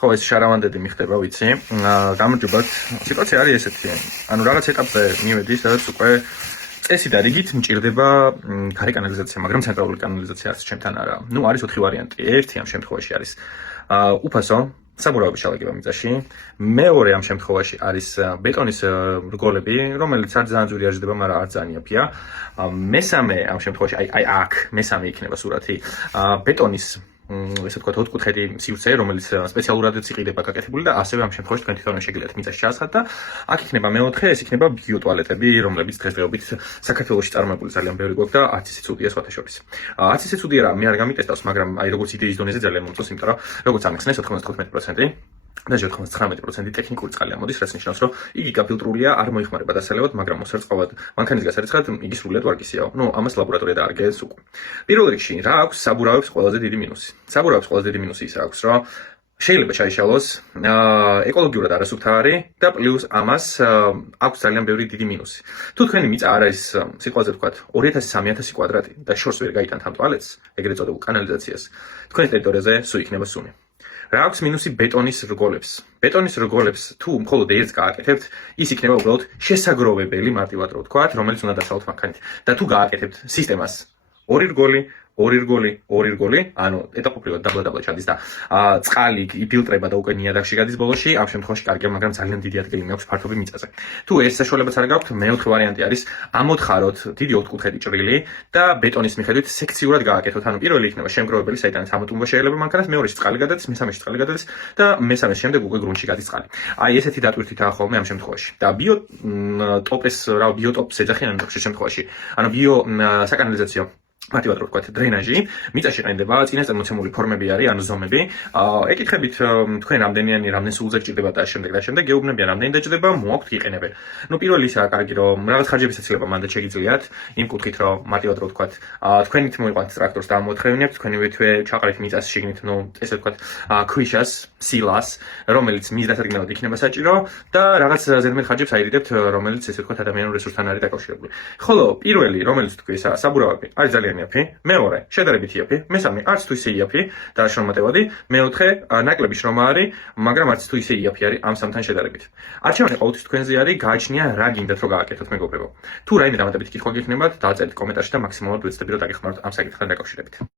ხო, ეს შარავანდები მიხდება, ვიცი. გამარჯობათ. სიტუაცია არის ესეთი. ანუ რაღაც ეტაპზე მივედი, სადაც უკვე წესი და რიგით მჭირდება გარე კანალიზაცია, მაგრამ ცენტრალური კანალიზაცია არც ჩემთან არა. ნუ არის 4 ვარიანტი. ერთი ამ შემთხვევაში არის უფასო საბურავების შალაგება მიწაში. მეორე ამ შემთხვევაში არის ბეტონის რგოლები, რომელიც არ ძალიან ძვირი აღждდება, მაგრამ არ ძალიან იაფია. მესამე ამ შემთხვევაში აი აქ მესამე იქნება სურათი. ბეტონის ესე ვთქვათ, ოთხკუთხედი სივრცე, რომელიც სპეციალურადაც იყიდება გაკეთებული და ასევე ამ შემთხვევაში თქვენ თვითონ შეგიძლიათ მიწაში ჩაასხათ და აქ იქნება მეოთხე, ეს იქნება ბიოტუალეტები, რომლებიც დღესდღეობით საქართველოში წარმოებული ძალიან ბევრი გვაქვს და 10 ისე ცუდია სხვათა შორის. 10 ისე ცუდია რა, მე არ გამიტესტავს, მაგრამ აი როგორც იდეის დონეზე ძალიან მომწონს, იმიტომ რომ როგორც ამიხსნეს 95% და 99% ტექნიკური წყალი ამოდის, რაც ნიშნავს, რომ იგი გაფილტრულია, არ მოიხმარება დასალევად, მაგრამ მოსარწყავად მანქანის გასარიცხად იგი სრულიად ვარგისიაო. ნუ ამას ლაბორატორია დაარგეს უკვე. პირველ რიგში, რა აქვს საბურავებს ყველაზე დიდი მინუსი? საბურავებს ყველაზე დიდი მინუსი ის აქვს, რომ შეიძლება ჩაიშალოს, ეკოლოგიურად არასუფთა არის და პლუს ამას აქვს ძალიან ბევრი დიდი მინუსი. თუ თქვენი მიწა არ არის სიტყვაზე ვთქვათ 2000-3000 კვადრატი და შორს ვერ გაიტანთ ამ ტუალეტს, ეგრეთ წოდებულ კანალიზაციას, თქვენი ტერიტორიაზე სულ იქნება სუნი. რა აქვს მინუსი ბეტონის რგოლებს? ბეტონის რგოლებს თუ მხოლოდ ერთს გააკეთებთ, ის იქნება უბრალოდ შესაგროვებელი, მარტივად რო ვთქვათ, რომელიც უნდა დასალოთ მანქანით. და თუ გააკეთებთ სისტემას ორი რგოლი, ანუ ეტაპობრივად დაბლა ჩადის და წყალი იფილტრება და უკვე ნიადაგში გადის ბოლოში, ამ შემთხვევაში კარგია, მაგრამ ძალიან დიდი ადგილი მაქვს ფართობი მიწაზე. თუ ეს საშუალებაც არ გაქვთ, მეოთხე ვარიანტი არის ამოთხაროთ დიდი ოთხკუთხედი ჭრილი და ბეტონის მიხედვით სექციურად გააკეთოთ. ანუ პირველი იქნება შემგროვებელი, საიდანაც ამოტუმბო შეიძლება მანქანას, მეორეში წყალი გადადის, მესამეში წყალი გადადის და მესამეს შემდეგ უკვე გრუნტში გადის წყალი. აი ესეთი დატვირთითაა ხოლმე ამ შემთხვევაში. და ბიოტოპს ეძახიან ამ შემთხვევაში. ანუ საკანალიზაციო მარტივად რო ვთქვათ, დრენაჟი, მიწაში ყენდება, წინასწარ მოცემული ფორმები არის, ანუ ზომები. ეკითხებით თქვენ რამდენი სულზე გჭირდება და შემდეგ გეუბნებიან რამდენი დაჭირდება, მოაქვთ იყენებენ. ნუ პირველი ისაა კარგი, რომ რაღაც ხარჯების საცილება მანდ შეგიძლიათ, იმ კუთხით, რომ მარტივად რო ვთქვათ, თქვენით მოიყვანთ ტრაქტორს და ამოთხევინებთ, თქვენივე ჩაყარით მიწას შიგნით, ნუ ესე ვთქვათ, ქვიშას, სილას, რომელიც მის დასადგმელად იქნება საჭირო და რაღაც ზედმეტ ხარჯებს აირიდებთ, რომელიც ესე ვთქვათ, ადამიანურ რესურსთან არის დაკავშირებული. ხოლო პირველი, რომელიც თქვი საბურავები, არის ძალიან იაფი, მეორე შედარებით იაფი, მესამე არც თუ ისე იაფი და შრომატევადი, მეოთხე ნაკლები შრომა არის, მაგრამ არც თუ ისე იაფი არის ამ სამთან შედარებით. არჩევანი ყოველთვის თქვენზე არის, გააჩნია რა გინდათ რომ გააკეთოთ მეგობრებო. თუ რაიმე დამატებითი კითხვა გექნებათ, დააწერეთ კომენტარში და მაქსიმალურად ვეცდები რომ დაგეხმაროთ ამ საკითხთან დაკავშირებით.